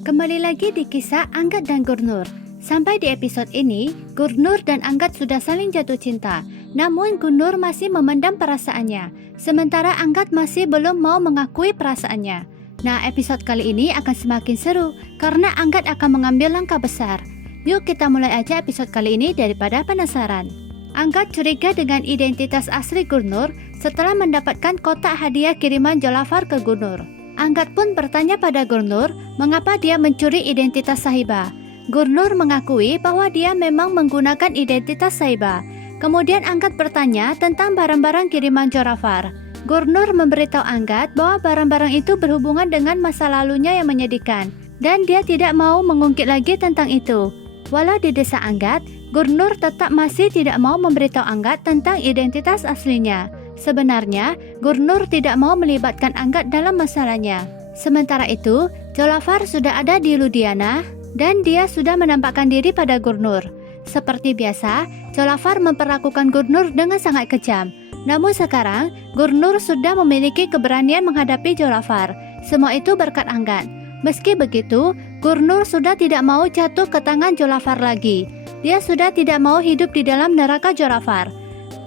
Kembali lagi di kisah Anggat dan Gurnur. Sampai di episode ini, Gurnur dan Anggat sudah saling jatuh cinta. Namun Gurnur masih memendam perasaannya, sementara Anggat masih belum mau mengakui perasaannya. Nah, episode kali ini akan semakin seru karena Anggat akan mengambil langkah besar. Yuk kita mulai aja episode kali ini daripada penasaran. Anggat curiga dengan identitas asli Gurnur setelah mendapatkan kotak hadiah kiriman Jolafar ke Gurnur. Anggat pun bertanya pada Gurnur mengapa dia mencuri identitas Sahibah. Gurnur mengakui bahwa dia memang menggunakan identitas Sahibah. Kemudian Anggat bertanya tentang barang-barang kiriman Jolafar. Gurnur memberitahu Anggat bahwa barang-barang itu berhubungan dengan masa lalunya yang menyedihkan dan dia tidak mau mengungkit lagi tentang itu. Walau didesak Anggat, Gurnur tetap masih tidak mau memberitahu Anggat tentang identitas aslinya. Sebenarnya, Gurnur tidak mau melibatkan Anggat dalam masalahnya. Sementara itu, Jolafar sudah ada di Ludhiana dan dia sudah menampakkan diri pada Gurnur. Seperti biasa, Jolafar memperlakukan Gurnur dengan sangat kejam. Namun sekarang, Gurnur sudah memiliki keberanian menghadapi Jolafar. Semua itu berkat Anggat. Meski begitu, Gurnur sudah tidak mau jatuh ke tangan Jolafar lagi. Dia sudah tidak mau hidup di dalam neraka Jolafar.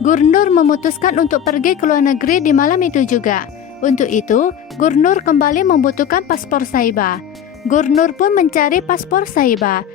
Gurnur memutuskan untuk pergi ke luar negeri di malam itu juga. Untuk itu, Gurnur kembali membutuhkan paspor Sahibah. Gurnur pun mencari paspor Sahibah.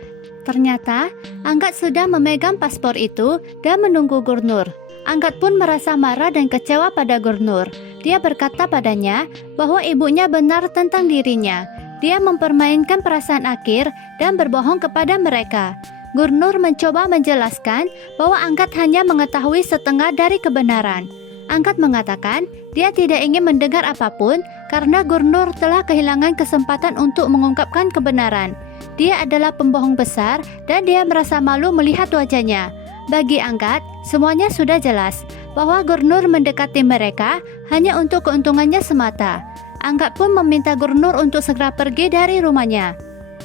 Ternyata, Anggat sudah memegang paspor itu dan menunggu Gurnur. Anggat pun merasa marah dan kecewa pada Gurnur. Dia berkata padanya bahwa ibunya benar tentang dirinya. Dia mempermainkan perasaan Akir dan berbohong kepada mereka. Gurnur mencoba menjelaskan bahwa Anggat hanya mengetahui setengah dari kebenaran. Anggat mengatakan dia tidak ingin mendengar apapun karena Gurnur telah kehilangan kesempatan untuk mengungkapkan kebenaran. Dia adalah pembohong besar dan dia merasa malu melihat wajahnya. Bagi Anggat, semuanya sudah jelas bahwa Gurnur mendekati mereka hanya untuk keuntungannya semata. Anggat pun meminta Gurnur untuk segera pergi dari rumahnya.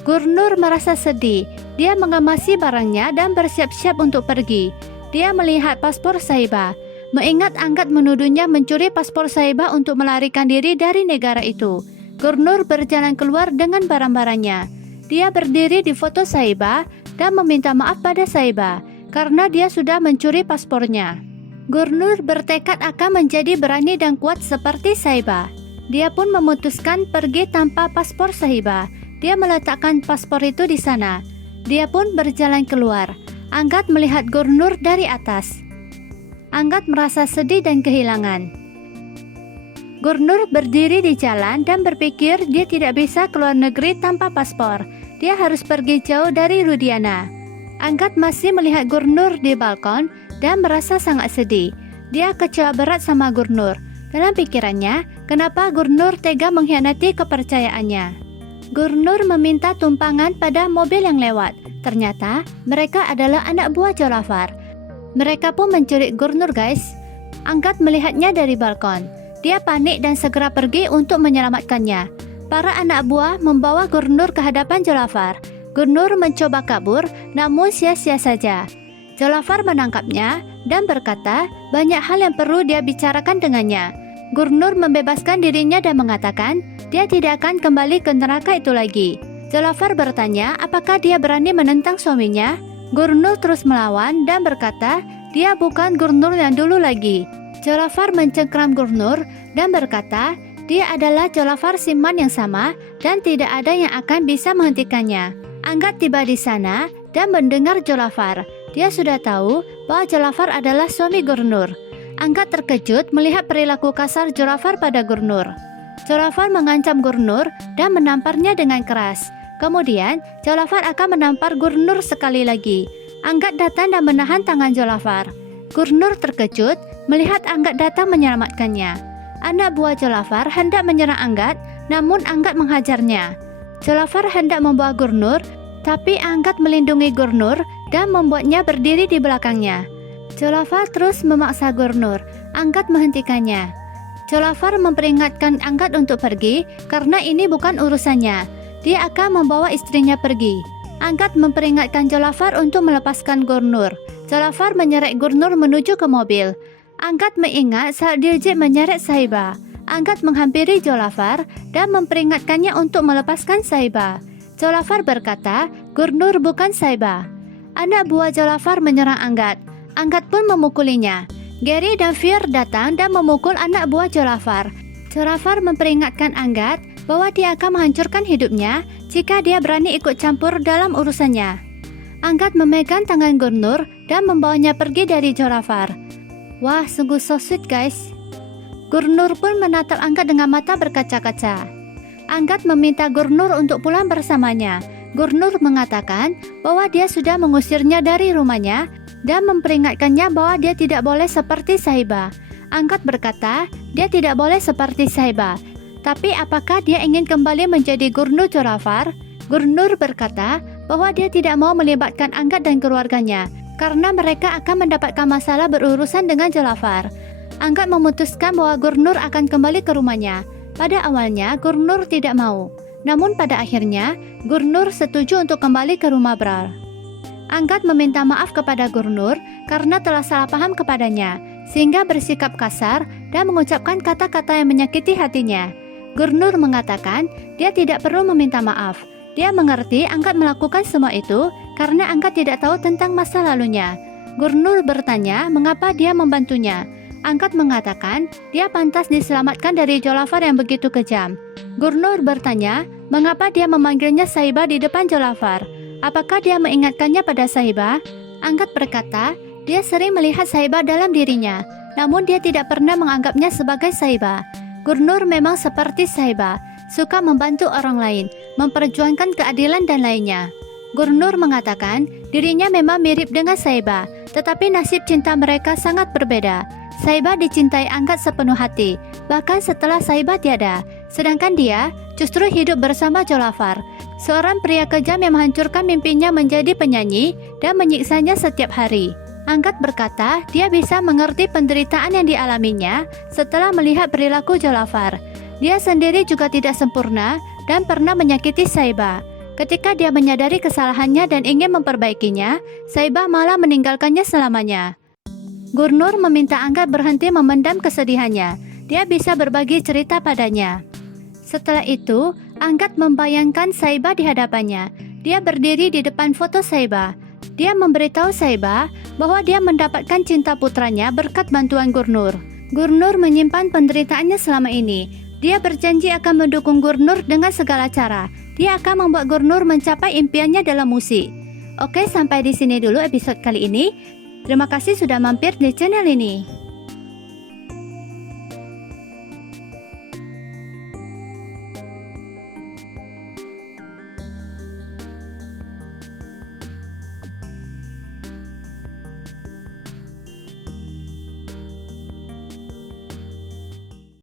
Gurnur merasa sedih. Dia mengemasi barangnya dan bersiap-siap untuk pergi. Dia melihat paspor Sahibah. Mengingat Anggat menuduhnya mencuri paspor Sahibah untuk melarikan diri dari negara itu. Gurnur berjalan keluar dengan barang-barangnya. Dia berdiri di foto Sahibah dan meminta maaf pada Sahibah karena dia sudah mencuri paspornya. Gurnur bertekad akan menjadi berani dan kuat seperti Sahibah. Dia pun memutuskan pergi tanpa paspor Sahibah. Dia meletakkan paspor itu di sana. Dia pun berjalan keluar. Anggat melihat Gurnur dari atas. Anggat merasa sedih dan kehilangan. Gurnur berdiri di jalan dan berpikir dia tidak bisa keluar negeri tanpa paspor. Dia harus pergi jauh dari Ludhiana. Anggat masih melihat Gurnur di balkon dan merasa sangat sedih. Dia kecewa berat sama Gurnur. Dalam pikirannya, kenapa Gurnur tega mengkhianati kepercayaannya. Gurnur meminta tumpangan pada mobil yang lewat. Ternyata mereka adalah anak buah Jolafar. Mereka pun mencuri Gurnur, guys. Anggat melihatnya dari balkon. Dia panik dan segera pergi untuk menyelamatkannya. Para anak buah membawa Gurnur ke hadapan Jolafar. Gurnur mencoba kabur, namun sia-sia saja. Jolafar menangkapnya dan berkata banyak hal yang perlu dia bicarakan dengannya. Gurnur membebaskan dirinya dan mengatakan dia tidak akan kembali ke neraka itu lagi. Jolafar bertanya apakah dia berani menentang suaminya. Gurnur terus melawan dan berkata dia bukan Gurnur yang dulu lagi. Jolafar mencengkram Gurnur dan berkata dia adalah Jolafar Siman yang sama dan tidak ada yang akan bisa menghentikannya. Anggat tiba di sana dan mendengar Jolafar. Dia sudah tahu bahwa Jolafar adalah suami Gurnur. Anggat terkejut melihat perilaku kasar Jolafar pada Gurnur. Jolafar mengancam Gurnur dan menamparnya dengan keras. Kemudian, Jolafar akan menampar Gurnur sekali lagi. Anggat datang dan menahan tangan Jolafar. Gurnur terkejut melihat Anggat datang menyelamatkannya. Anak buah Jolafar hendak menyerang Anggat, namun Anggat menghajarnya. Jolafar hendak membawa Gurnur, tapi Anggat melindungi Gurnur dan membuatnya berdiri di belakangnya. Jolafar terus memaksa Gurnur. Anggat menghentikannya. Jolafar memperingatkan Anggat untuk pergi karena ini bukan urusannya. Dia akan membawa istrinya pergi. Anggat memperingatkan Jolafar untuk melepaskan Gurnur. Jolafar menyeret Gurnur menuju ke mobil. Anggat mengingat saat Diljit menyeret Sahibah. Anggat menghampiri Jolafar dan memperingatkannya untuk melepaskan Sahibah. Jolafar berkata, "Gurnur bukan Saiba." Anak buah Jolafar menyerang Anggat. Anggat pun memukulinya. Gary dan Fear datang dan memukul anak buah Jolafar. Jolafar memperingatkan Anggat bahwa dia akan menghancurkan hidupnya jika dia berani ikut campur dalam urusannya. Anggat memegang tangan Gurnur dan membawanya pergi dari Jolafar. Wah, sungguh so sweet guys. Gurnur pun menatap Anggat dengan mata berkaca-kaca. Anggat meminta Gurnur untuk pulang bersamanya. Gurnur mengatakan bahwa dia sudah mengusirnya dari rumahnya dan memperingatkannya bahwa dia tidak boleh seperti Saiba. Anggat berkata dia tidak boleh seperti Saiba. Tapi apakah dia ingin kembali menjadi Gurnur Jolafar? Gurnur berkata bahwa dia tidak mau melibatkan Anggat dan keluarganya karena mereka akan mendapatkan masalah berurusan dengan Jolafar. Anggat memutuskan bahwa Gurnur akan kembali ke rumahnya. Pada awalnya Gurnur tidak mau, namun pada akhirnya Gurnur setuju untuk kembali ke rumah Bral. Anggat meminta maaf kepada Gurnur karena telah salah paham kepadanya, sehingga bersikap kasar dan mengucapkan kata-kata yang menyakiti hatinya. Gurnur mengatakan dia tidak perlu meminta maaf. Dia mengerti Anggat melakukan semua itu karena Anggat tidak tahu tentang masa lalunya. Gurnur bertanya mengapa dia membantunya. Angkat mengatakan dia pantas diselamatkan dari Jolafar yang begitu kejam. Gurnur bertanya mengapa dia memanggilnya Saiba di depan Jolafar. Apakah dia mengingatkannya pada Saiba? Angkat berkata dia sering melihat Saiba dalam dirinya, namun dia tidak pernah menganggapnya sebagai Saiba. Gurnur memang seperti Saiba, suka membantu orang lain, memperjuangkan keadilan dan lainnya. Gurnur mengatakan dirinya memang mirip dengan Saiba, tetapi nasib cinta mereka sangat berbeda. Saiba dicintai Angkat sepenuh hati, bahkan setelah Saiba tiada. Sedangkan dia justru hidup bersama Jolafar, seorang pria kejam yang menghancurkan mimpinya menjadi penyanyi dan menyiksanya setiap hari. Angkat berkata dia bisa mengerti penderitaan yang dialaminya setelah melihat perilaku Jolafar. Dia sendiri juga tidak sempurna dan pernah menyakiti Saiba. Ketika dia menyadari kesalahannya dan ingin memperbaikinya, Saiba malah meninggalkannya selamanya. Gurnur meminta Angkat berhenti memendam kesedihannya. Dia bisa berbagi cerita padanya. Setelah itu, Angkat membayangkan Saiba di hadapannya. Dia berdiri di depan foto Saiba. Dia memberitahu Saiba bahwa dia mendapatkan cinta putranya berkat bantuan Gurnur. Gurnur menyimpan penderitaannya selama ini. Dia berjanji akan mendukung Gurnur dengan segala cara. Dia akan membuat Gurnur mencapai impiannya dalam musik. Oke, sampai di sini dulu episode kali ini. Terima kasih sudah mampir di channel ini.